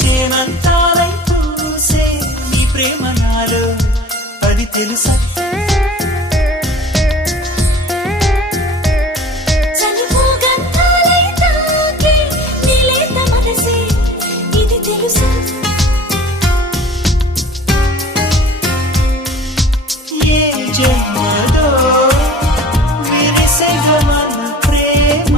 చేమంతాలై పూసే నీ ప్రేమ నాలో అది తెలుసా చనుగంతాలై తాకే నీలేత మనసే ఇది తెలుసా ఏ జన్మలో విరిసెగ మన ప్రేమ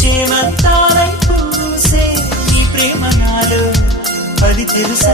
చేమంతాలై పూసే నీ ప్రేమ నాలో అది తెలుసా